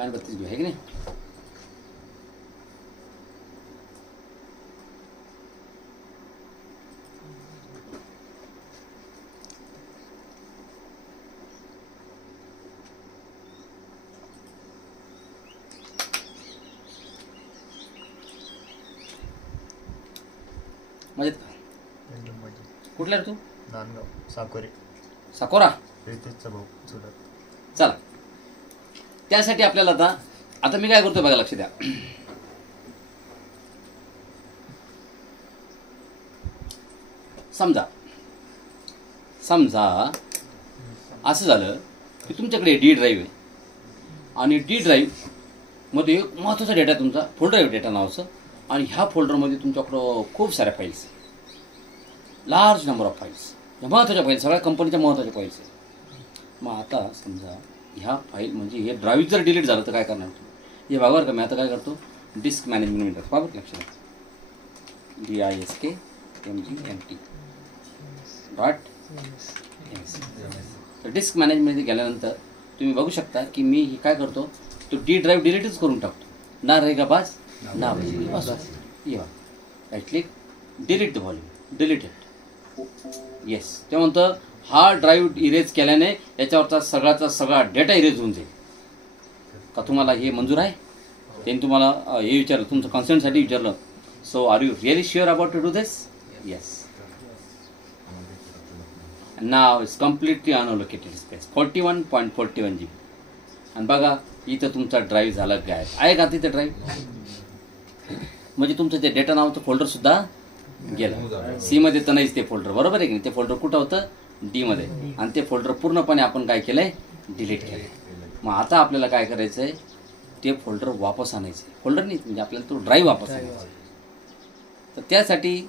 Client 32 GB आहे की नाही. मजेत का? कुठला रे तू? नांदगाव साकोरे. साकोरा. रितेशचा भाऊ चुलत. चला, त्यासाठी आपल्याला आता मी काय करतो बघा, लक्ष द्या. समजा असं झालं की तुमच्याकडे डी ड्राईव्ह आहे आणि डी ड्राईव्ह मध्ये एक महत्त्वाचा डेटा तुमचा फोल्डर आहे डेटा नावाचं, आणि ह्या फोल्डरमध्ये तुमच्याकडं खूप साऱ्या files, large number of files, महत्त्वाच्या फाईल्स, सगळ्या कंपनीच्या महत्त्वाच्या फाईल्स आहे. मग आता समजा ह्या फाईल म्हणजे हे ड्राईव्ह जर डिलीट झालं तर काय करणार तुम्ही? हे बघा का, मी आता काय करतो, डिस्क मॅनेजमेंट बाबत लक्ष द्या. DISKMGMT डिस्क मॅनेजमेंटमध्ये गेल्यानंतर तुम्ही बघू शकता की मी हे काय करतो, तो डी ड्राईव्ह डिलीटच करून टाकतो. ना रहेगा बाज ना बस. ये right click, delete the volume, delete it. Yes, ते म्हणतं हा ड्राईव्ह इरेज केल्याने याच्यावरचा सगळा डेटा इरेज होऊन जाईल. का तुम्हाला हे मंजूर आहे? त्यांनी तुम्हाला हे विचारलं, तुमचं कन्सेंटसाठी विचारलं. So are you really sure about to do this? Yes. Now is completely unallocated space 41.41 GB. आणि बघा इथं तुमचा ड्राईव्ह झाला गायब आहे का तिथे ड्राईव्ह, म्हणजे तुमचं ते डेटा नावाचं फोल्डरसुद्धा गेलं. सीमध्ये तर नाहीच ते फोल्डर, बरोबर आहे की नाही? ते फोल्डर कुठं होतं? डीमध्ये. आणि ते फोल्डर पूर्णपणे आपण काय केलं आहे? डिलीट केलं. मग आता आपल्याला काय करायचं आहे, ते फोल्डर वापस आणायचं आहे. फोल्डर नाही म्हणजे आपल्याला तो ड्राईव्ह वापस आणायचा. तर त्यासाठी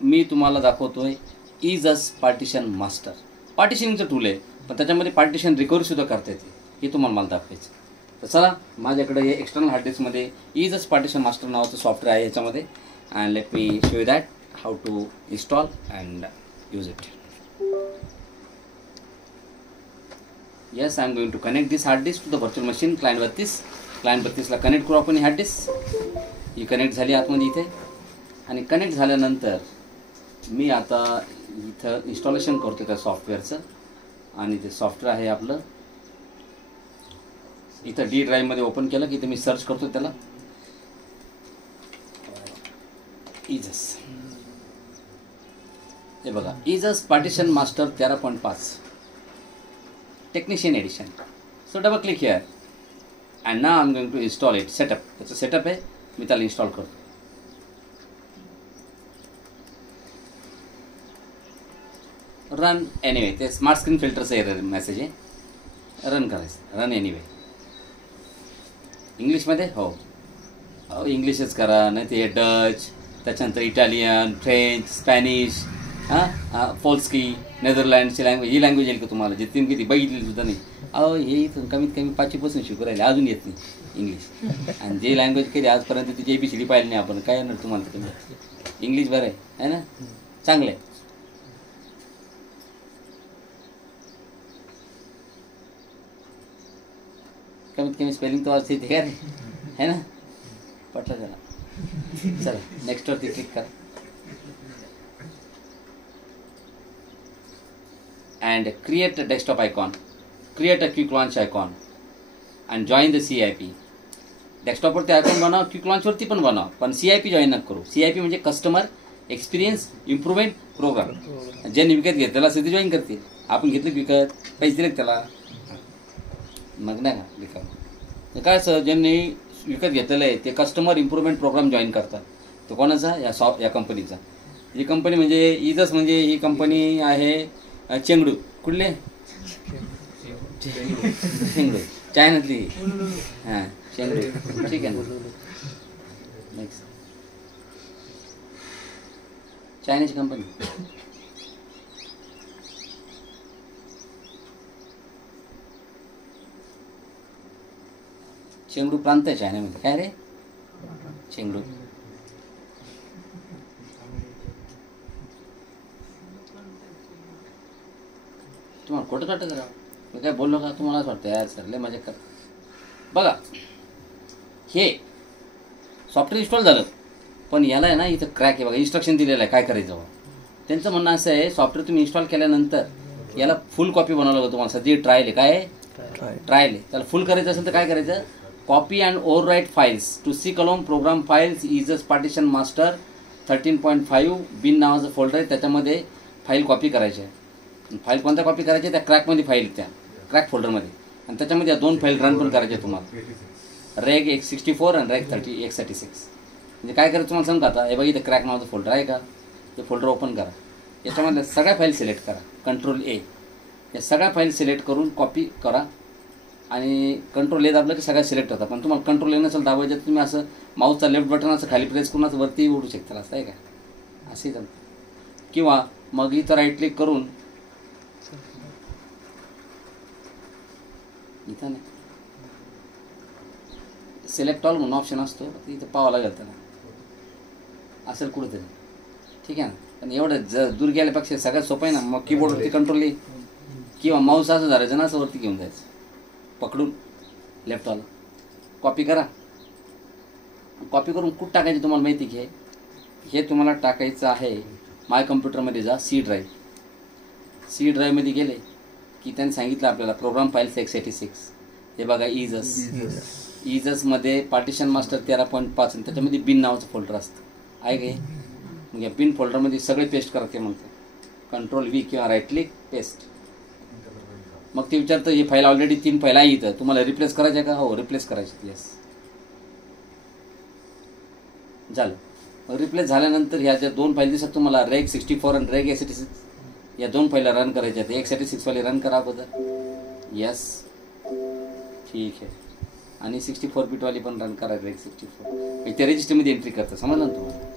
मी तुम्हाला दाखवतोय इजस पार्टिशन मास्टर. पार्टिशनिंगचं टूल आहे, पण त्याच्यामध्ये पार्टिशन रिकव्हरीसुद्धा करता येते, हे तुम्हाला मला दाखवायचं. तर चला, माझ्याकडे हे एक्सटर्नल हार्ड डिस्कमध्ये इजस पार्टिशन मास्टर नावाचं सॉफ्टवेअर आहे याच्यामध्ये. And let me show you that how to install and use it. Yes, I am going to connect this hard disk to the virtual machine client 32. Client 32ला connect करू आपण. Hard disk ही connect झाली आतमध्ये इथे, आणि connect झाल्यानंतर मी आता इथं इन्स्टॉलेशन करतो त्या सॉफ्टवेअरचं. आणि ते सॉफ्टवेअर आहे आपलं इथं डी ड्राईव्हमध्ये ओपन केलं की इथं मी सर्च करतो त्याला, इजस. हे बघा, EaseUS partition master 13.5 technician edition. So double click here and now I am going to install it. Setup, त्याचं सेटअप आहे, मी त्याला इन्स्टॉल करतो. रन एनिवे, ते स्मार्ट स्क्रीन फिल्टरचं एरर मेसेज आहे, रन करायचं. रन एनिवे इंग्लिशमध्ये, हो इंग्लिशच करा, नाही ते डच, त्याच्यानंतर इटालियन, फ्रेंच, स्पॅनिश, पोल्स्की, नेदरलँडची लँग्वेज. ही लँग्वेज येईल का तुम्हाला? जे तुम्ही किती बघितली सुद्धा नाही. अहो हे कमीत कमी 5वीपासून शिकू राहिले, अजून येत नाही इंग्लिश. आणि जे लँग्वेज कधी आजपर्यंत तिची ABCD पाहिली नाही आपण, काय येणार तुम्हाला? तुम्ही इंग्लिश बरं आहे ना, चांगलं आहे. कमीत कमी स्पेलिंग तर वाचते ते, काय आहे ना, पटलं त्याला. चला नेक्स्टवरती क्लिक करा. And create a desktop icon, create a quick launch icon and join the CIP. डेस्कटॉपवरती आयकॉन बनवा, क्विक लॉन्चवरती पण बनवा, पण CIP जॉईन नका करू. CIP म्हणजे कस्टमर एक्सपिरियन्स इम्प्रूव्हमेंट प्रोग्राम. ज्यांनी विकत घेतलेला असेल ते जॉईन करतील. आपण घेतलं विकत, पैसे दिले त्याला, मग नाही का विकत. काय सर, ज्यांनी विकत घेतलेलं आहे ते कस्टमर इम्प्रूव्हमेंट प्रोग्राम जॉईन करतात. तो कोणाचा? या कंपनीचा. ही कंपनी म्हणजे इजस, म्हणजे ही कंपनी आहे चेंगडू. कुठले? चेंगडू, चायनातली. हां चेंगडू, ठीक आहे ना. Next Chinese company. चेंगडू प्रांत आहे चायनामध्ये. काय रे चेंगडू? तुम्हाला खोटं वाटतं करा, मी काय बोललो का? तुम्हालाच वाटतं यार सर लय मजा कर. बघा हे सॉफ्टवेअर इन्स्टॉल झालं, पण याला आहे ना इथं क्रॅक आहे बघा, इन्स्ट्रक्शन दिलेलं आहे काय करायचं बघा. त्यांचं म्हणणं असं आहे, सॉफ्टवेअर तुम्ही इन्स्टॉल केल्यानंतर याला फुल कॉपी बनवावं लागतं तुम्हाला. सध्या ट्रायल आहे, काय ट्रायल आहे. त्याला फुल करायचं असेल तर काय करायचं, copy and overwrite files to C column program files EaseUS partition master 13.5 bin नावाचं फोल्डर आहे, त्याच्यामध्ये फाईल कॉपी करायची आहे. फाईल कोणत्या कॉपी करायची, त्या क्रॅकमध्ये फाईल, त्या क्रॅक फोल्डरमध्ये, आणि त्याच्यामध्ये या 2 फाईल रन पण करायच्या तुम्हाला, रेग 164 आणि रेग 136. म्हणजे काय करायचं तुम्हाला सांगता आता, हे बघा इथे क्रॅक नावाचं फोल्डर आहे का, ते फोल्डर ओपन करा, याच्यामधल्या सगळ्या फाईल सिलेक्ट करा, कंट्रोल ए, या सगळ्या फाईल सिलेक्ट करून कॉपी करा, आणि कंट्रोल ए दाबलं की सगळ्या सिलेक्ट होतात. पण तुम्हाला कंट्रोल ए नसेल दाबायचं, तुम्ही असं माऊसचा लेफ्ट बटन असं खाली प्रेस करून असं वरती उडू शकता, असं आहे का, असे जमतं. किंवा मग इथं राईट क्लिक करून इथं नाही सिलेक्ट ऑल म्हणून ऑप्शन असतो, इथं पाहावं लागेल त्याला, असेल कुठंतरी, ठीक आहे ना. पण एवढं दूर गेल्यापेक्षा सगळ्यात सोपं आहे ना. मग कीबोर्डवरती कंट्रोल ए किंवा माऊस असं धरायचं ना, असं वरती घेऊन जायचं पकडून लेफ्ट ऑल, कॉपी करा. कॉपी करून कुठं टाकायची तुम्हाला माहिती की हे तुम्हाला टाकायचं आहे माय कम्प्युटरमध्ये जा, सी ड्राईव्हमध्ये गेले की त्यांनी सांगितलं आपल्याला प्रोग्राम फाईल्स 186, हे बघा इजसमध्ये पार्टिशन मास्टर 13.5 आणि त्याच्यामध्ये बिन नावाचं फोल्डर असतं, आहे का. मग या बिन फोल्डरमध्ये सगळे पेस्ट करा, ते म्हणते कंट्रोल व्ही किंवा राईट क्लिक पेस्ट. मग ते विचारतं ही फाईल ऑलरेडी 3 फाईल आहे इथं, तुम्हाला रिप्लेस करायचं का, हो रिप्लेस करायचं, येस झालं. मग रिप्लेस झाल्यानंतर ह्या ज्या 2 फाईल दिसतात तुम्हाला, रेग 64 आणि रेग 186, या 2 फाईला रन करायच्या आहेत. 186 वाली रन करा अगोदर, येस ठीक आहे, आणि 64 बिटवाली पण रन करा, रेग 64, ते रजिस्टरमध्ये एंट्री करतं, समजलं ना तुम्हाला.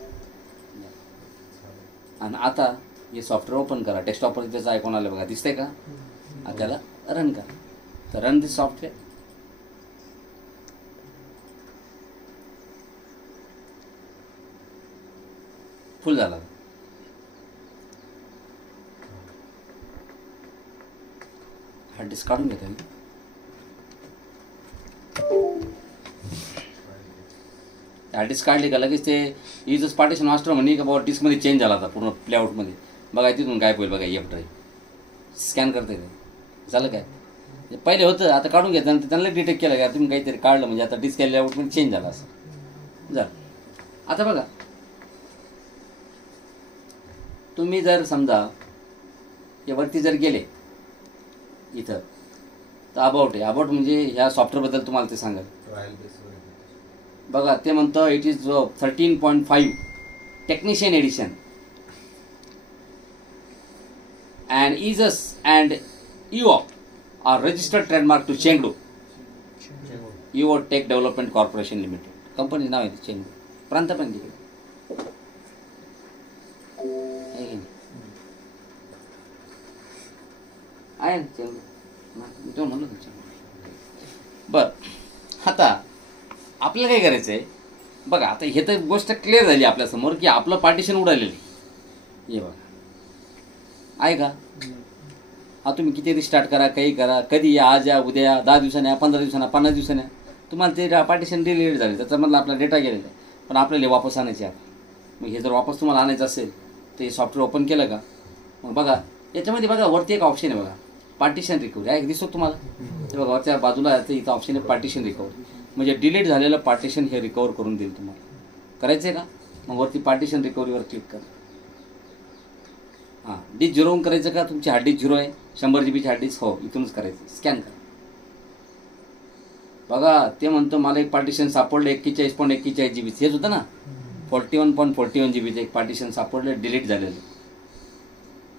आणि आता हे सॉफ्टवेअर ओपन करा, डेस्कटॉपवर त्याचा आयकॉन आलं बघा, दिसतंय का, त्याला रन करा. तर रन दिस सॉफ्टवेअर, फुल झाला. हार्ड डिस्क काढून घेतो मी. हार्ड डिस्क काढली का लगेच ते इजस पार्टिशन मास्टर म्हणे का बाबा डिस्कमध्ये चेंज झाला होता पूर्ण प्लेआउटमध्ये, बघा तिथून गायब होईल बघा, एफ ड्राईव्ह स्कॅन करते ते झालं काय. पहिले होतं, आता काढून घेतलं, त्यांना डिटेक्ट केलं का तुम्ही काहीतरी काढलं, म्हणजे आता डिस्क लेआउटमध्ये चेंज झाला असं झालं. आता बघा तुम्ही जर समजा यावरती जर गेले इथं, तर अबाउट आहे, अबाउट म्हणजे ह्या सॉफ्टवेअरबद्दल तुम्हाला ते सांगेल. बघा ते म्हणतं it is 13.5 technician edition and EaseUS and EOP are registered trademark to Chengdu EO Tech Development Corporation Limited. Company नाव आहे ते चेंगडू, प्रांत पण तिकडे आहे ना चेंगडू, म्हणलं तुमच्या. बरं आता आपल्याला काय करायचं आहे बघा, आता हे तर गोष्ट क्लिअर झाली आपल्यासमोर की आपलं पार्टिशन उडालेलं आहे. हे बघा आहे का, हा तुम्ही किती रिस्टार्ट करा, काही करा, कधी या, आज या, उद्या या, 10 दिवसांनी या, 15 दिवसांना, 50 दिवसांनी तुम्हाला ते पार्टिशन डिलीट झाले, त्याच्यामधला आपला डेटा गेलेला आहे, पण आपल्याला वापस आणायचे आहे. मग हे जर वापस तुम्हाला आणायचं असेल तर हे सॉफ्टवेअर ओपन केलं का, मग बघा याच्यामध्ये बघा वरती एक ऑप्शन आहे बघा, पार्टिशन रिकव्हरी आहे, दिसतो तुम्हाला ते बघा वरच्या बाजूला इथं ऑप्शन आहे पार्टिशन रिकव्हरी, म्हणजे डिलीट झालेलं पार्टिशन हे रिकवर करून देईल तुम्हाला. करायचं आहे का, मग वरती पार्टिशन रिकव्हरीवर क्लिक करा. हां डिस्क झिरोवून करायचं का, तुमची हार्ड डिस्क 0 आहे, 100 GB हार्ड डिस्क, हो इथूनच करायचं, स्कॅन करा. बघा ते म्हणतं मला एक पार्टिशन सापडलं 41.41 GB, हेच होतं ना 41.41 GB एक पार्टिशन सापडलं, डिलीट झालेलं,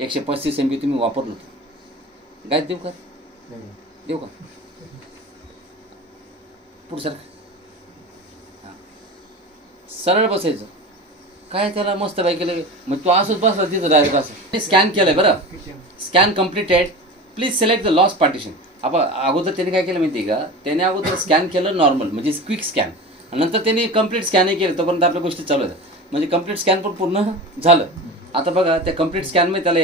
135 MB तुम्ही वापरलं होतं, काय देऊ का, देऊ का पुढं सर. हां सरळ बसायचं, काय त्याला मस्त बाई केलं, मग तू असंच बसला तिथं डायरेक्ट असं स्कॅन केलंय बरं, scan completed, please select the lost partition. आपण अगोदर त्याने काय केलं माहिती आहे का, त्याने अगोदर स्कॅन केलं नॉर्मल म्हणजे क्विक स्कॅन, आणि नंतर त्यांनी कम्प्लीट स्कॅनही केलं, तोपर्यंत आपल्या गोष्टी चालू आहेत, म्हणजे कम्प्लीट स्कॅन पण पूर्ण झालं. आता बघा त्या कम्प्लीट स्कॅनमध्ये त्याला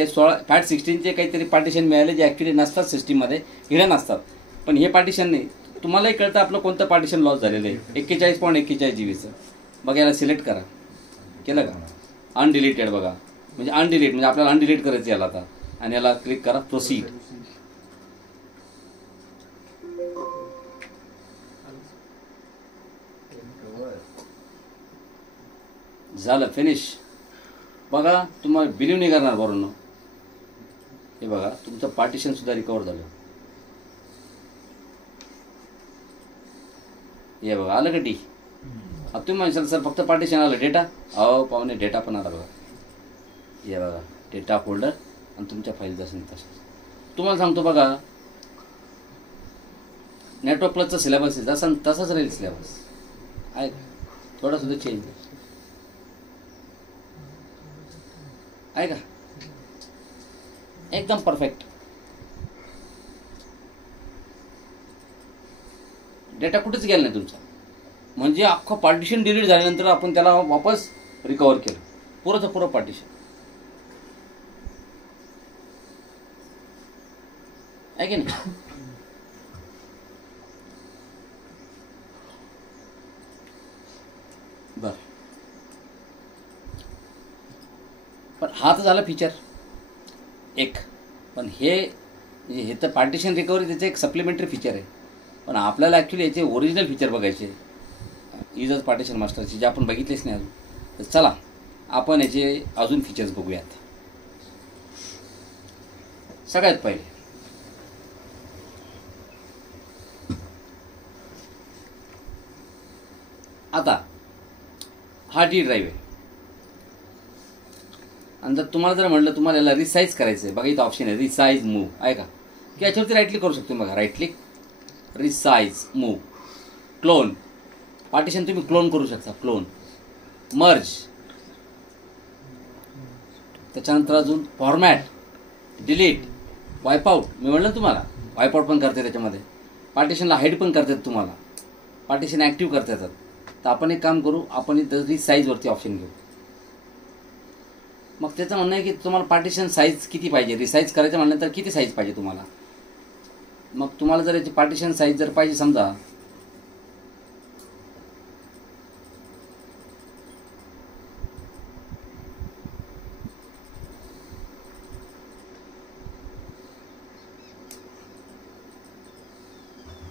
FAT16 काहीतरी पार्टिशन मिळाले जे ॲक्च्युली नसतात सिस्टीममध्ये, हिडन असतात, पण हे पार्टिशन नाही, तुम्हालाही कळतं आपलं कोणतं पार्टिशन लॉस झालेलं आहे. 41.41 जीबीचं. बघा याला सिलेक्ट करा. केलं का? अनडिलीटेड बघा, म्हणजे अनडिलीट म्हणजे आपल्याला अनडिलीट करायचं याला आता. आणि याला क्लिक करा प्रोसीड. झालं फिनिश. बघा तुम्हाला बिलीव्ह नाही करणार बरोबर. हे बघा तुमचं पार्टिशन सुद्धा रिकवर झालं. हे बघा आलं का डी. आता तुम्ही म्हणशाल सर फक्त पार्टिशन आलं, डेटा? अहो पाहुणे डेटा पण आला बघा. हे बघा डेटा फोल्डर आणि तुमच्या फाईल जसं तसं. तुम्हाला सांगतो बघा नेटवर्क प्लसचा सिलेबस आहे जसा तसाच राहील सिलेबस आहे, थोडा सुद्धा चेंज आहे का? एकदम परफेक्ट. डेटा कुठेच गेला नाही तुमचा. म्हणजे अख्खं पार्टिशन डिलीट झाल्यानंतर आपण त्याला वापस रिकवर केलं, पुरंचं पुरं पार्टिशन आहे की नाही? बर, पण हा तर झाला फीचर एक. पण हे तर पार्टिशन रिकव्हरी त्याचं एक सप्लिमेंटरी फीचर आहे. पण आपल्याला ॲक्च्युली याचे ओरिजिनल फीचर बघायचे इज पार्टिशन मास्टरचे, जे आपण बघितलेच नाही अजून. तर चला आपण याचे अजून फीचर्स बघूयात. सगळ्यात पहिले आता हा डी ड्राईव्ह आहे. आणि जर तुम्हाला जर म्हटलं तुम्हाला याला रिसाईज करायचं आहे, बघा इथं ऑप्शन आहे रिसाईज मूव आहे का, की याच्यावरती राईट क्लिक करू शकतो. बघा right click, resize move, clone. Partition तुम्ही क्लोन करू शकता, क्लोन, मर्ज. त्याच्यानंतर अजून फॉर्मॅट, डिलीट, वाईपआउट. मी म्हणलं तुम्हाला वाईपआउट पण करते त्याच्यामध्ये. पार्टिशनला हाईड पण करतात तुम्हाला, पार्टिशन ॲक्टिव्ह करता येतात. तर आपण एक काम करू, आपण इथं रिसाईजवरती ऑप्शन घेऊ. मग त्याचं म्हणणं आहे की तुम्हाला पार्टिशन साईज किती पाहिजे, रिसाईज करायचं म्हणलं तर किती साईज पाहिजे तुम्हाला. मग तुम्हाला जर याची पार्टिशन साईज जर पाहिजे समजा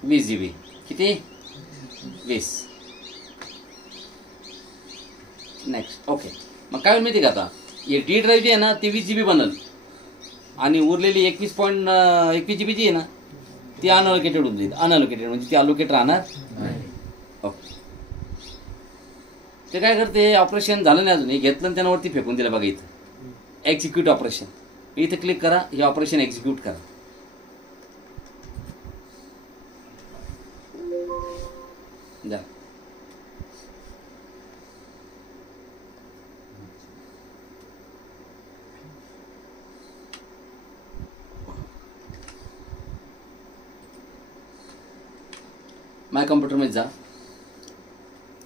वीस GB, किती? 20. Next okay. मग काय होईल माहिती का, आता हे डी ड्राईव्ह जी आहे ना ती 20 GB बनल आणि उरलेली 21 GB जी आहे ना ती अनअलोकेटेड होऊन जाईल. अनअलोकेटेड म्हणजे ती अलोकेट राहणार ओके. ते काय करते, हे ऑपरेशन झालं नाही अजून, हे घेतलं आणि त्यानं वरती फेकून दिलं. बघा इथं एक्झिक्यूट ऑपरेशन, इथं क्लिक करा, हे ऑपरेशन एक्झिक्यूट करा. जा माय कम्प्युटरमध्ये जा.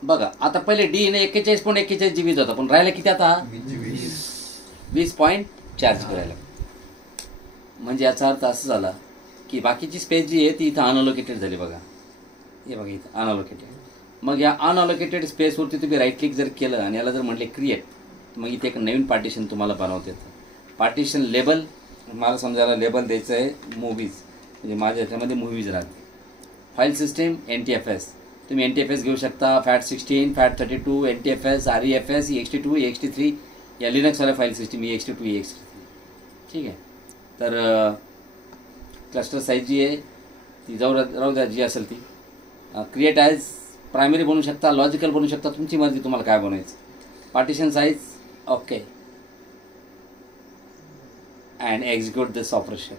बघा आता पहिले डी ने 41.41 GB होता, पण राहिला किती आता? 20.4 GB राहिला. म्हणजे याचा अर्थ असं झाला की बाकीची स्पेस जी आहे ती इथं अनअलोकेटेड झाली. बघा हे बघा इथं अनअलोकेटेड. मग या अनअलोकेटेड स्पेसवरती तुम्ही राईट क्लिक जर केलं आणि याला जर म्हटले क्रिएट, मग इथे एक नवीन पार्टिशन तुम्हाला बनवता येतं. पार्टिशन लेबल, मला समजायला लेबल द्यायचं आहे मूवीज, म्हणजे माझ्या ह्याच्यामध्ये मूवीज राहते. फाईल सिस्टीम NTFS, तुम्ही NTFS घेऊ शकता, FAT16, FAT32, NTFS, REFS, EXT2, EXT3 या लिनक्सवाल्या फाईल सिस्टीम EXT2, EXT3. ठीक आहे. तर क्लस्टर साईज जी आहे ती राहू द्या, जी असेल ती. क्रिएट ॲज प्रायमरी बनवू शकता, लॉजिकल बनवू शकता, तुमची मर्जी तुम्हाला काय बनवायचं. Partition size okay and execute this operation.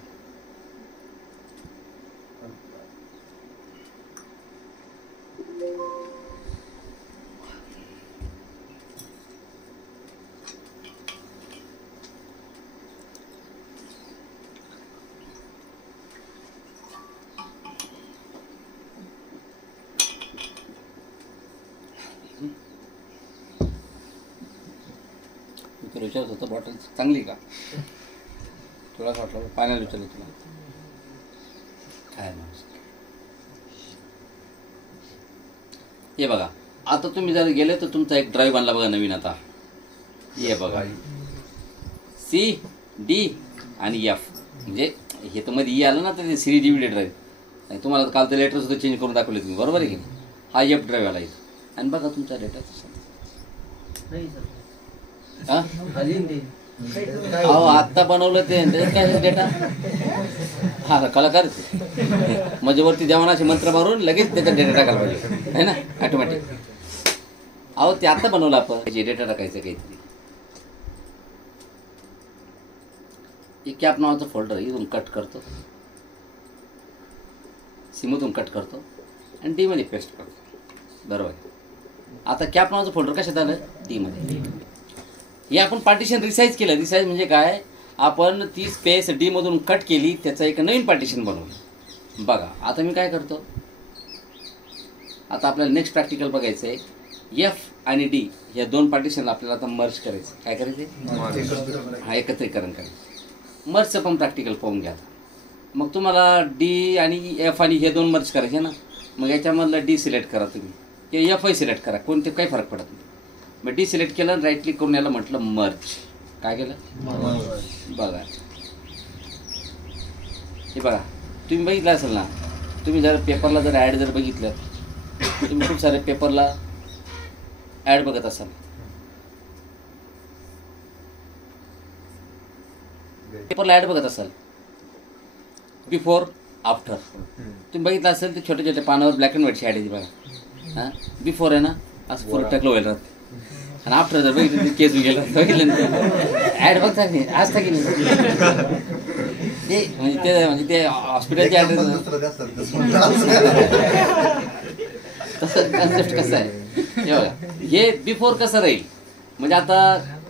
विचारत होतं बॉटल चांगली का, तुलाच वाटलं पाण्याला विचारलं तुला काय माणूस. हे बघा, आता तुम्ही जर गेले तर तुमचा एक ड्राईव्ह आणला बघा नवीन आता. हे बघा C D आणि F, म्हणजे हे तर मध्ये आलं ना, तर ते CD DVD ड्राईव्ह. तुम्हाला काल तर लेटर सुद्धा चेंज करून दाखवले तुम्ही, बरोबर आहे की नाही. हा F ड्राईव्ह आला इथं आणि बघा तुमचा डेटा. अहो आत्ता बनवलं ते काय डेटा. हा कलाकार म्हणजे वरती देवानाचे मंत्र मारून लगेच त्याचा डेटा टाकायला पाहिजे आहे ना, ऑटोमॅटिक. अहो ते आत्ता बनवलं आपण, डेटा टाकायचं काहीतरी. कॅप नावाचं फोल्डर इथून कट करतो, सीमधून कट करतो आणि डी मध्ये पेस्ट करतो, बरोबर. आता कॅप नावाचं फोल्डर कशात आलं, डी मध्ये. हे आपण पार्टिशन रिसाईज केलं. रिसाईज म्हणजे काय, आपण ती स्पेस डी मधून कट केली, त्याचं एक नवीन पार्टिशन बनवलं. बघा आता मी काय करतो, आता आपल्याला नेक्स्ट प्रॅक्टिकल बघायचं आहे. F आणि D या दोन पार्टिशनला आपल्याला आता मर्ज करायचं. काय करायचं, हा एकत्रीकरण करायचं. मर्जचं पण प्रॅक्टिकल पाहून घ्या. मग तुम्हाला D आणि F आणि हे दोन मर्ज करायचे ना, मग याच्यामधलं D सिलेक्ट करा तुम्ही, किंवा F सिलेक्ट करा, कोणते काही फरक पडत नाही. मग D सिलेक्ट केलं, राईट क्लिक करून याला म्हटलं मर्ज. काय केलं, बघा. हे बघा तुम्ही बघितलं असेल ना, तुम्ही जर पेपरला जर ॲड जर बघितलं, तुम्ही खूप सारे पेपरला ॲड बघत असाल. पेपरला ॲड बघत असाल, बिफोर आफ्टर. तुम्ही बघितलं असेल ते छोट्या छोट्या पानावर ब्लॅक अँड व्हाईटची ॲड येते बघा. हां बिफोर आहे ना, असं फुल टाकलं व्हायला राहतं, आणि आफ्टर जर बघितलं ते केस गेलं, बघितलं ॲड बघता की नाही, आज की नाही ते, म्हणजे ते हॉस्पिटलची ॲड्रेस तसं कन्सेप्ट कसं आहे. हे बघा, हे बिफोर कसं राहील, म्हणजे आता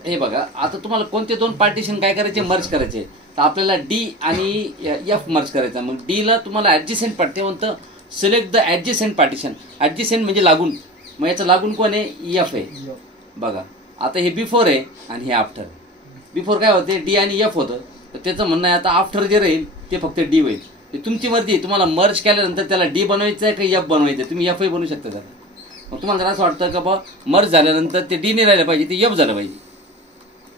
हे बघा, आता तुम्हाला कोणते दोन पार्टिशन काय करायचे, मर्ज करायचे. तर आपल्याला D आणि F मर्ज करायचा. मग Dला तुम्हाला ॲडजसेंट पार्ट, ते म्हणतं select the adjacent partition. Adjacent म्हणजे लागून, मग याचं लागून कोण आहे, F आहे. बघा आता हे बिफोर आहे आणि हे आफ्टर. बिफोर काय होते, D आणि F होतं, तर त्याचं म्हणणं आहे आता आफ्टर जे राहील ते फक्त D होईल. ते तुमची मर्जी आहे, तुम्हाला मर्ज केल्यानंतर त्याला D बनवायचं आहे का F बनवायचं आहे, तुम्ही F बनवू शकता त्याला. मग तुम्हाला जर असं वाटतं का बा मर्ज झाल्यानंतर ते D नाही राहिलं पाहिजे, ते F झालं पाहिजे,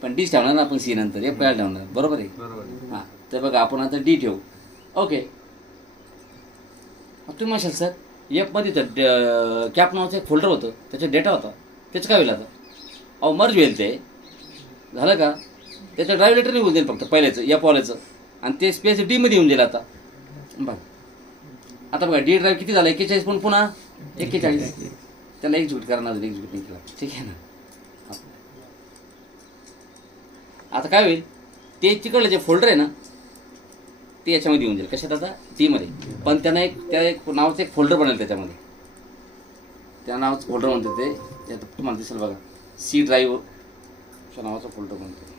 पण D ठेवणार ना आपण C नंतर, F काय ठेवणार, बरोबर आहे. हां तर बघा आपण आता D ठेवू. ओके, तुम्ही म्हणशाल सर F मध्ये तर कॅप नावाचं एक फोल्डर होतं, त्याच्यात डेटा होता, त्याचं काय होईल आता. अहो मर्ज होईल, ते झालं का, त्याचं ड्राईव्ह लेटर निघून जाईल फक्त पहिल्याचं F वाल्याचं, आणि ते स्पेस D मध्ये येऊन जाईल. आता बघा, आता बघा D ड्राईव्ह किती झाला, 41, पण पुन्हा 41, त्याला एक्झिक्यूट करा, अजून एक्झिक्यूट नाही केला, ठीक आहे ना. आता काय होईल, ते तिकडलं जे फोल्डर आहे ना ते याच्यामध्ये येऊन जाईल. कशात, आता D मध्ये. पण त्यानं एक नावाचं एक फोल्डर बनेल त्याच्यामध्ये, त्या नावाचं फोल्डर म्हणतो ते, तुम्हाला दिसेल बघा, C ड्राईव्ह नावाचा फोल्डर बनतो.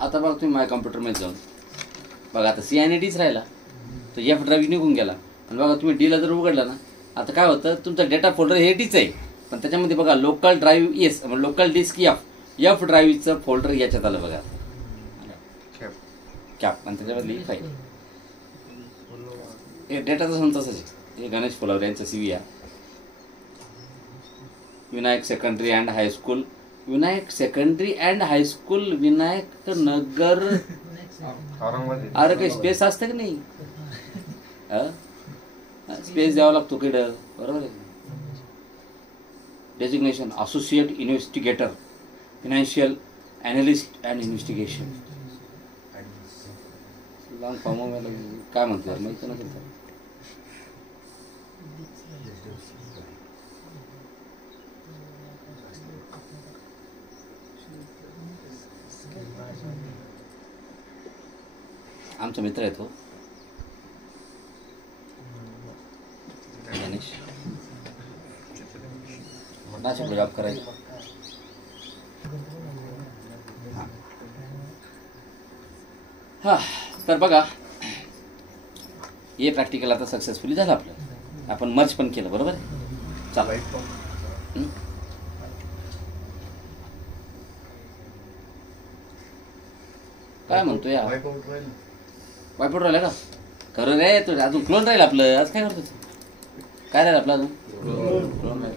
आता बघा तुम्ही माझ्या कम्प्युटरमध्ये जाऊन बघा, आता C आणि Dच राहिला, तर F ड्राईव्ह निघून गेला. आणि बघा तुम्ही Dला जर उघडला ना, आता काय होतं, तुमचा डेटा फोल्डर हे Dच आहे, पण त्याच्यामध्ये बघा local drive yes, local disk F ड्राईव्हचं फोल्डर याच्यात आलं बघा, कॅप, आणि त्याच्यामधली फाईल. हे डेटा तसं तसंच आहे. हे गणेश फुलावर यांचं CV आहे, Vinayak secondary and high school, Vinayak secondary and high school, Vinayak Nagar. अरे काही स्पेस असतं की नाही, स्पेस द्यावा लागतो किडं, बरोबर आहे. Designation associate investigator, financial analyst and investigation. Long form काय म्हणतात माहिती नसेल तर. आमचा मित्र आहे तो, नाशिकला जॉब करायचं. हां तर बघा हे प्रॅक्टिकल आता सक्सेसफुली झालं आपलं. आपण मर्ज पण केलं बरोबर आहे. चला काय म्हणतो या वायपट राहिला का खरं रे तू अजून क्लोन राहील आपलं. आज काय करतो काय राहील आपलं अजून क्लोन राहील.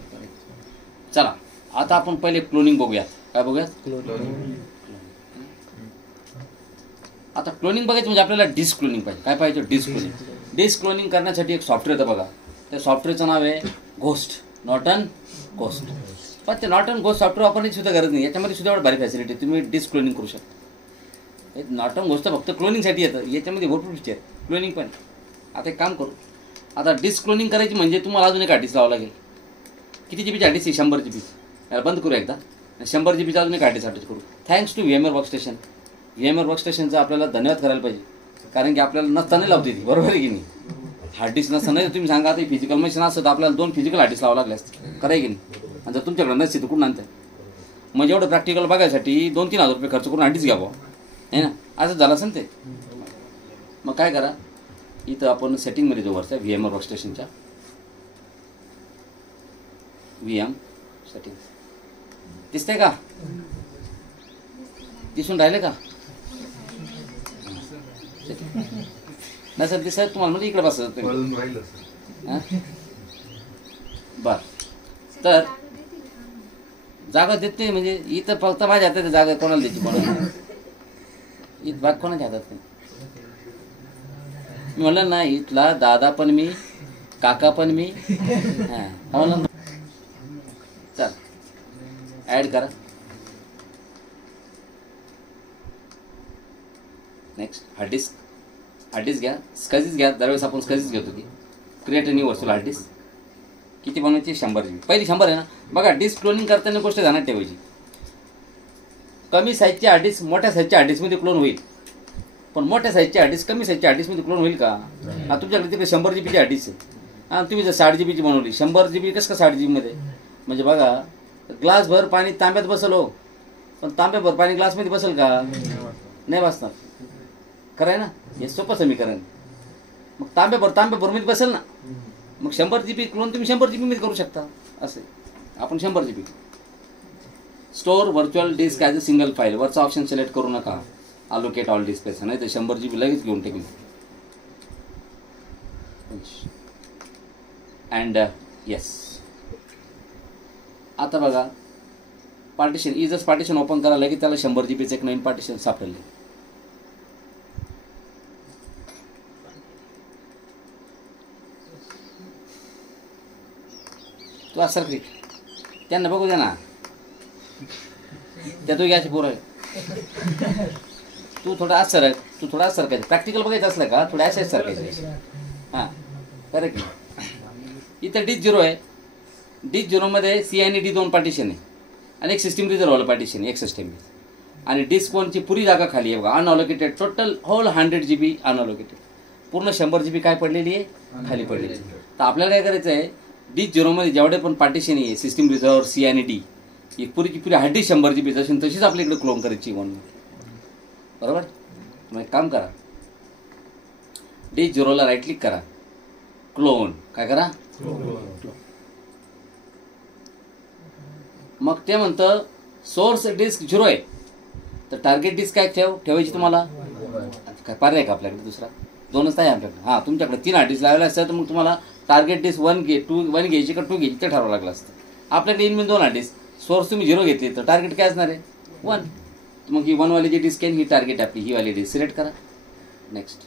चला आता आपण पहिले क्लोनिंग बघूयात. काय बघूयात आता क्लोनिंग बघायचं म्हणजे आपल्याला डिस्क क्लोनिंग पाहिजे. काय पाहिजे डिस्क क्लोनिंग. डिस्क क्लोनिंग करण्यासाठी एक सॉफ्टवेअर येतं बघा. त्या सॉफ्टवेअरचं नाव आहे घोस्ट. Norton ghost. पण ते नॉर्टन घोस्ट सॉफ्टवेअर वापरण्याची सुद्धा गरज नाही. याच्यामध्ये सुद्धा एवढं भारी फॅसिलिटी तुम्ही डिस्क क्लोनिंग करू शकता. हे नॉर्टन घोस्ट फक्त क्लोनिंगसाठी येतं. याच्यामध्ये भरपूर फीचर क्लोनिंग पण. आता एक काम करू. आता डिस्क क्लोनिंग करायची म्हणजे तुम्हाला अजून एक हार्ड डिस्क लावावं लागेल. किती जीबीची हार्ड डिस्क आहे 100 GB. याला बंद करू एकदा. 100 GBचा अजून एक हार्ड डिस्क अटॅच करू. Thanks to VMware workstation. VMware वर्कस्टेशनचा आपल्याला धन्यवाद करायला पाहिजे. कारण की आपल्याला नसताना लावते ती बरोबर आहे की नाही. हार्ड डिस्क नसताना तुम्ही सांगा आता फिजिकल मशीन असतं तर आपल्याला 2 फिजिकल हार्ड डिस्क लावावं लागले असते. कराय की नाही. आणि जर तुमच्याकडे नसते तर कुठून आणताय. म्हणजे एवढं प्रॅक्टिकल बघायसाठी 2-3 हजार रुपये खर्च करून हार्ड डिस्क घ्यावं आहे ना. असं झालं असेल ते. मग काय करा इथं आपण सेटिंगमध्ये जो वरच्या VMware वर्कस्टेशनच्या VM सेटिंग दिसतंय का. दिसून राहिले का नसेल दिसत तुम्हाला म्हणजे इकडे बसत तुम्ही. बर तर जागा देत नाही म्हणजे इथं फक्त माझ्या हातात जागा कोणाला द्यायची कोणाला इथं भाग कोणाच्या हातात नाही. मी म्हणलं ना इथला दादा पण मी काका पण मी. हां म्हणलं चल ॲड करा. नेक्स्ट हार्ड डिस्क घ्या. स्कजीस घ्या. दरवेळेस आपण स्कजीस घेतो ती. Create new virtual hard disk. किती बनवायची 100 GB. पहिली 100 आहे ना. बघा डिस्क क्लोनिंग करताना गोष्ट ध्यानात ठेवायची. कमी साईजची हार्ड डिस्क मोठ्या साईजच्या हार्ड डिस्कमध्ये क्लोन होईल. पण मोठ्या साईजची हार्ड डिस्क कमी साईजच्या हार्ड डिस्कमध्ये क्लोन होईल का. हा तुमच्याकडे तिकडे 100 GBची हार्ड डिस्क आहे. हां तुम्ही जर 60 GBची बनवली 100 GB कसं का 60 GB म्हणजे बघा ग्लासभर पाणी तांब्यात बसल हो. पण तांब्याभर पाणी ग्लासमध्ये बसेल का नाही बसणार. खरं आहे ना. हे सोपं समीकरण. मग तांब्याभर मध्ये बसेल ना. मग 100 GB क्लोन तुम्ही 100 GB मध्ये करू शकता. असे आपण 100 GB store virtual disk as a single file. वरचा ऑप्शन सिलेक्ट करू नका. अलोकेट ऑल डिस्क स्पेस नाही तर 100 GB लगेच घेऊन टाकेल. अँड येस आता बघा पार्टिशन इजच पार्टिशन ओपन करायला की त्याला 100 GBचं एक नवीन पार्टिशन सापडले. तू असं क्रिक त्यांना बघू द्या ना. त्या तू घ्यायची पोरं आहे. तू थोडा आज सरकायचं. प्रॅक्टिकल बघायचं असलं का थोडं असं सरकायचं. हां करेक्ट. इथं डिस्क 0 आहे. डिस्क 0मध्ये C आणि D 2 पार्टिशन आहे आणि एक सिस्टीम रिझर्व्हवालं पार्टिशन आहे. एक सिस्टीम आणि डिस्क 1ची पुरी जागा खाली आहे बघा. Unallocated total whole 100 GB unallocated. पूर्ण 100 GB काय पडलेली आहे खाली पडलेली. तर आपल्याला काय करायचं आहे डिस्क 0मध्ये जेवढे पण पार्टिशन आहे सिस्टीम रिझर्व्ह C आणि D ही पुरीची पुरी हार्ड डिस्क 100 GB जशी तशीच आपल्या इकडे क्लोन करायची बरोबर. मग एक काम करा डिस्क 0ला राईट क्लिक करा. क्लोन काय करा मग ते म्हणतं सोर्स डिस्क 0 आहे तर टार्गेट डिस्क काय ठेवायची तुम्हाला काय पर्याय का आपल्याकडे दुसरा 2च आहे आपल्याकडे. हां तुमच्याकडे 3 हार्ड डिस्क लावले असतं तर मग तुम्हाला टार्गेट डिस्क 1 घ्यायची का 2 घ्यायची ते ठरवावं लागलं असतं. आपल्याकडे इन 2 हार्ड डिस्क सोर्स तुम्ही 0 घेतली तर टार्गेट काय असणार आहे 1. मग ही 1 वाली जी डिस्क आहे ही टार्गेट आपली ही वाली डिस्क सिलेक्ट करा. नेक्स्ट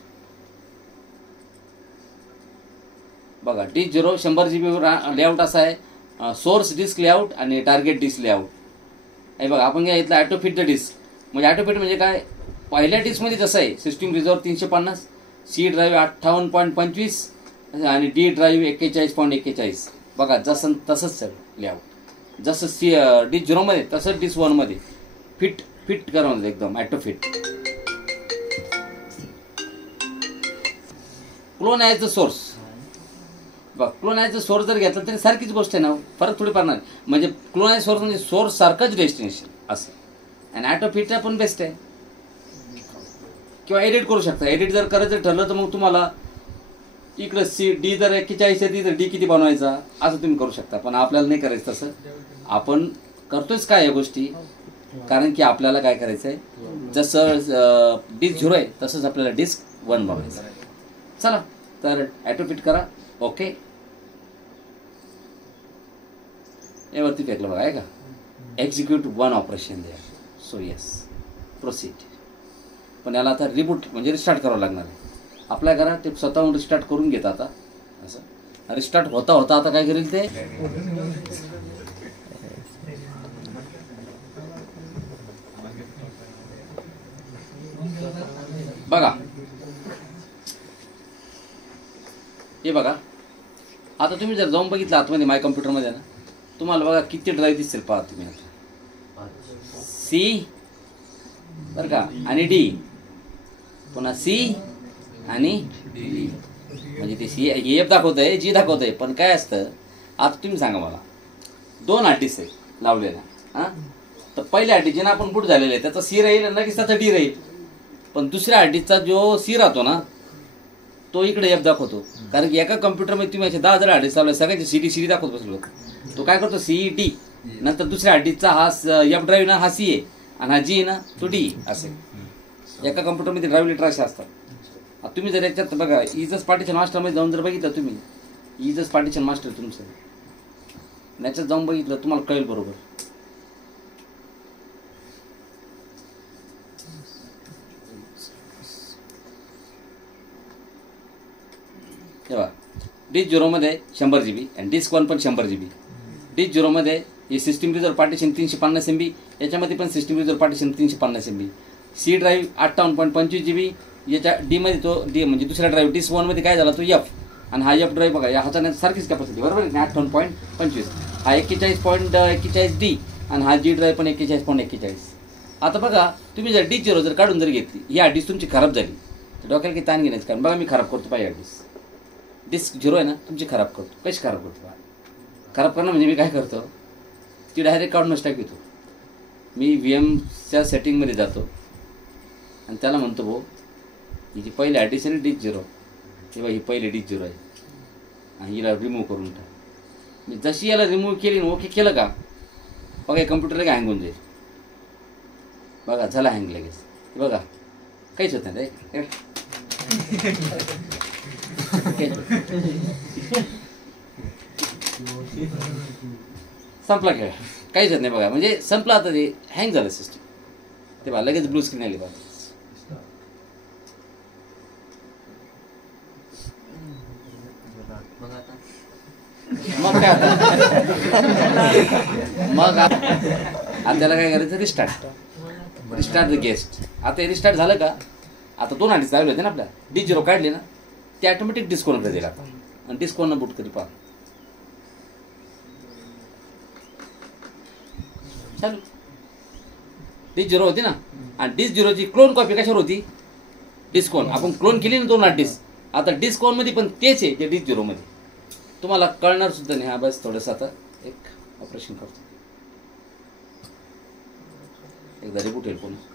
बघा डिस्क 0 100 GB लेआउट असा आहे. सोर्स डिस्क लेआउट आणि टार्गेट डिस्क लेआउट हे बघा. आपण काय इथलं ॲटो फिट द डिस्क म्हणजे ॲटो फिट म्हणजे काय पहिल्या डिस्कमध्ये जसं आहे सिस्टीम रिझर्व्ह 350 C ड्राईव्ह 58.25 आणि D ड्राईव्ह 41.41 बघा जसं तसंच लेआउट जसं डिस्क 0मध्ये तसंच डिस्क 1मध्ये फिट करा म्हणजे एकदम auto fit. Clone as the source बघ क्लोनायचं सोर्स जर घेतलं तरी सारखीच गोष्ट आहे ना, फरक थोडी पडणार. म्हणजे क्लोनाय सोर्स म्हणजे सोर्स सारखंच डेस्टिनेशन असं. आणि ॲटो फिट पण बेस्ट आहे. किंवा एडिट करू शकता. एडिट जर करायचं ठरलं तर मग तुम्हाला इकडं सी डी जर 41 आहे तर डी किती बनवायचा असं तुम्ही करू शकता. पण आपल्याला नाही करायचं तसं. आपण करतोयच काय या गोष्टी, कारण की आपल्याला काय करायचं आहे, जसं डिस्क 0 आहे तसंच आपल्याला डिस्क 1 बनवायचं. चला तर ॲटो फिट करा. ओके, यावरती फेकलं बघा आहे का, एक्झिक्यूट 1 ऑपरेशन द्या. So yes, proceed. पण याला आता रिबूट म्हणजे रिस्टार्ट करावं लागणार आहे. आपल्या घरात ते स्वतःहून रिस्टार्ट करून घेतात आता. असं रिस्टार्ट होता होता आता काय करेल ते, बघा हे बघा. आता तुम्ही जर जाऊन बघितलं आतमध्ये माय कम्प्युटरमध्ये ना, तुम्हाला बघा किती ड्राईव्ह दिसतील पहा तुम्ही. आता सी बरं का, आणि डी, पुन्हा सी आणि डी. म्हणजे ते सी एफ दाखवत आहे, जी दाखवत आहे. पण काय असतं, आता तुम्ही सांगा मला, 2 हार्डिस्क आहे लावलेल्या. हां, तर पहिल्या हार्डिस्कचे आपण बूट झालेले आहे त्याचा सी राहील आणि लगेच त्याचा डी राहील. पण दुसऱ्या हार्डिस्कचा जो सी राहतो ना तो इकडे एफ दाखवतो. कारण की एका कम्प्युटरमध्ये तुम्ही असे 10,000 हार्डिस्क लावले, सगळ्याचे सी डी दाखवत बसलो. तो काय करतो, सी डी, नंतर दुसऱ्या हार्डिस्कचा हा एफ ड्राईव्ह ना हा सी आहे आणि हा जी आहे ना तो डी. असे एका कम्प्युटरमध्ये ड्राईव्ह लिटर असे असतात. तुम्ही जर याच्यात बघा, इजस पार्टिशन मास्टरमध्ये जाऊन जर बघितलं तुम्ही, इजस पार्टिशन मास्टर तुमचं याच्यात जाऊन बघितलं तुम्हाला कळेल बरोबर. तेव्हा डिस्क 0 मध्ये 100 GB आणि डिस्क 1 पण 100 GB. डिस्क 0 मध्ये हे सिस्टीम रिझर्व पार्टिशन 350 MB, याच्यामध्ये पण system reserve partition 350 MB. C drive 58.25 GB. याच्या डी मध्ये तो डी म्हणजे दुसरा ड्राईव्ह डिस्क 1 मध्ये काय झाला तो एफ, आणि हा एफ ड्राईव्ह बघा या हाताने सारखीच कॅपॅसिटी बरोबर आहे, 58.25. हा 41.41 डी आणि हा जी ड्राईव्ह पण 41.41. आता बघा तुम्ही जर डिस्क 0 जर काढून जर घेतली, ही हार्ड डिस्क तुमची खराब झाली तर डोक्याला काही ताण घेण्याचं कारण. बघा मी खराब करतो पाहिजे हार्ड डिस्क 0 आहे ना तुमची खराब करतो. कशी खराब करतो, खराब करणं म्हणजे मी काय करतो, ती डायरेक्ट काढूनच टाकतो. मी VMच्या सेटिंगमध्ये जातो आणि त्याला म्हणतो भाऊ ही जी पहिली हार्ड आहे डिस्क 0, तेव्हा ही पहिली डिस्क 0 आहे आणि हिला रिमूव्ह करून टाक. मी जशी याला रिमूव्ह केली ना, ओके केलं का, बघा कम्प्युटर का हँग होऊन जाईल. बघा झाला हँग लगेच. बघा काहीच होत नाही रे. संपला खेळ, काहीच होत नाही. बघा म्हणजे संपला आता, ते हँग झालं सिस्टम. ते बघा लगेच ब्लू स्क्रीन आली. बघा मग काय आता, मग आता त्याला काय करायचं, रिस्टार्ट द गेस्ट. आता हे रिस्टार्ट झालं का, आता 2 हार्डिस्क लावले होते ना आपल्या, डिस्क 0 काढले ना ते ऑटोमॅटिक डिस्क 1 कडे जाईल. आता आणि डिस्क 1 बूट करी पहा चालू. डिस्क 0 होती ना, आणि डिस्क 0ची क्लोन कॉपी कशावर होती, डिस्क 1. आपण क्लोन केली ना 2 हार्डिस्क. आता डिस्क 1 मध्ये पण तेच आहे जे डिस्क 0 मध्ये. तुम्हाला कळणार सुद्धा नाही. हा बस थोडंसं आता एक ऑपरेशन करतो, एकदा रिबूट होईल पुन्हा.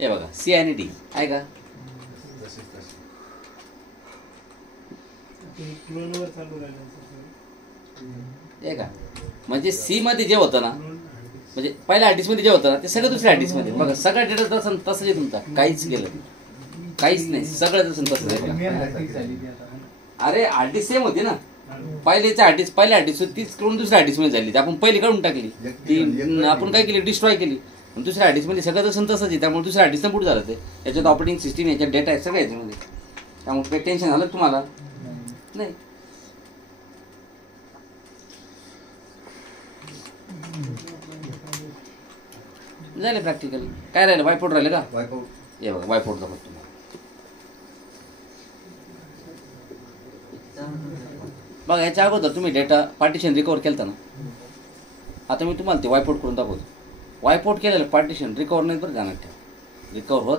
हे बघा सी आणि डी आहे का, हे का, म्हणजे सी मध्ये जे होतं ना, म्हणजे पहिल्या हार्ड डिस्क मध्ये जे होतं ना ते सगळं दुसऱ्या हार्ड डिस्क मध्ये. बघा सगळा डेटा तसं तसंच आहे तुमचा, काहीच गेलं काहीच नाही, सगळं तसं तसंच आहे. अरे हार्ड डिस्क सेम होती ना, पहिल्याच्या हार्ड डिस्क पहिल्या हार्ड डिस्क तीच करून दुसऱ्या हार्ड डिस्क मध्ये झाली. आपण पहिली काढून टाकली ती, आपण काय केली डिस्ट्रॉय केली. दुसऱ्या हार्ड डिस्क मध्ये सगळं तसं तसंच आहे. त्यामुळे दुसऱ्या हार्ड डिस्क बूट झालं. ते याच्यात ऑपरेटिंग सिस्टीम, याच्यात डेटा आहे सगळं याच्यामध्ये. त्यामुळे काही टेन्शन झालं तुम्हाला नाही. झाले प्रॅक्टिकल. काय राहिलं, वायपोर्ट राहिलं का, हे बघा वायपोर्ट दाखवतो तुम्हाला. बघा याच्या अगोदर तुम्ही डेटा पार्टिशन रिकवर केलं ना, आता मी तुम्हाला ते वायपआउट करून दाखवतो. वायपआउट केलेलं पार्टिशन रिकवर नाही बरं, ध्यानात ठेवा. रिकवर होत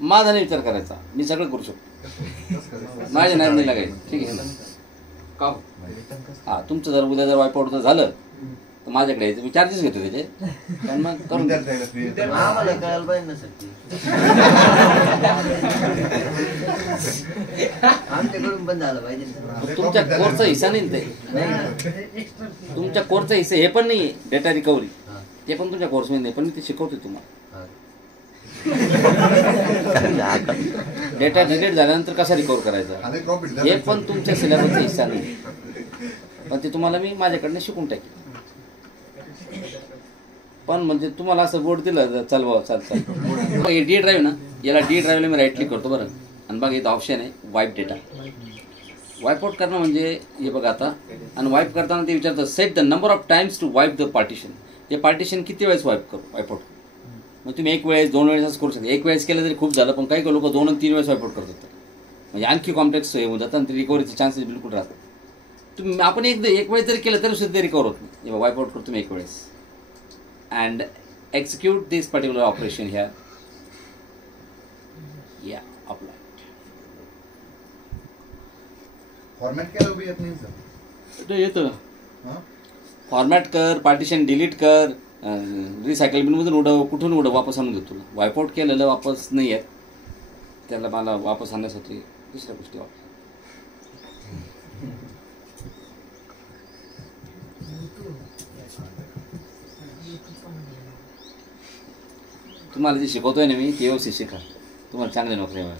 माझा नाही विचार करायचा, मी सगळं करू शकतो, माझ्या नाही लागायचं. ठीक आहे ना का? हा, तुमचं जर उद्या जर वायपआउट जर झालं तर माझ्याकडे यायचं, मी चार्जेस घेतो त्याचे, पण मग करून आम्हाला कळायला पाहिजे ना सर, आमच्याकडून पण झालं पाहिजे. तुमच्या कोर्सचा हिस्सा नाही ते, तुमच्या कोर्सचा हिस्सा हे पण नाही. डेटा रिकव्हरी ते पण तुमच्या कोर्समध्ये नाही, पण मी ते शिकवतो तुम्हाला. डेटा डिलीट झाल्यानंतर कसा रिकव्हर करायचा हे पण तुमच्या सिलेबसचा हिस्सा नाही, पण ते तुम्हाला मी माझ्याकडनं शिकून टाकेन. पण म्हणजे तुम्हाला असं बोर्ड दिलं, चल बाबा चाल चाल. हे डी ड्राईव्ह ना, याला डी ड्राईव्हला मी राईट क्लिक करतो बरं, आणि बघा इथं ऑप्शन आहे वाईप डेटा. वाईप आउट करणं म्हणजे हे बघा आता, आणि वाईप करताना ते विचारतं set the number of times to wipe the partition. हे पार्टिशन किती वेळेस वाईप आउट. मग तुम्ही एक वेळेस 2 वेळेस असं करू शकता. एक वेळेस केलं तरी खूप झालं, पण काही लोक 2 आणि 3 वेळेस वाईप आउट करतात, म्हणजे आणखी कॉम्प्लेक्स हे होऊन जातं आणि रिकव्हरीचे चान्सेस बिलकुल राहतात. तुम्ही आपण एक वेळेस जरी केलं तरी सुद्धा रिकवर होत नाही. वाईप आउट करतो मी एक वेळेस and execute this particular operation here. Yeah, apply. Format केलं बी येत नाही सर. ते येतं. फॉर्मॅट कर, पार्टिशन डिलीट कर, रिसायकल बिनमधून उडव, कुठून उडव, वापस आणून देतो तुला. वाईपआउट केलेलं वापस नाही येत, त्याला मला वापस आणण्यासाठी दुसऱ्या गोष्टी वापर. तुम्हाला जे शिकवतोय ना मी ते व्यवस्थित शिका, तुम्हाला चांगली नोकरी मिळेल.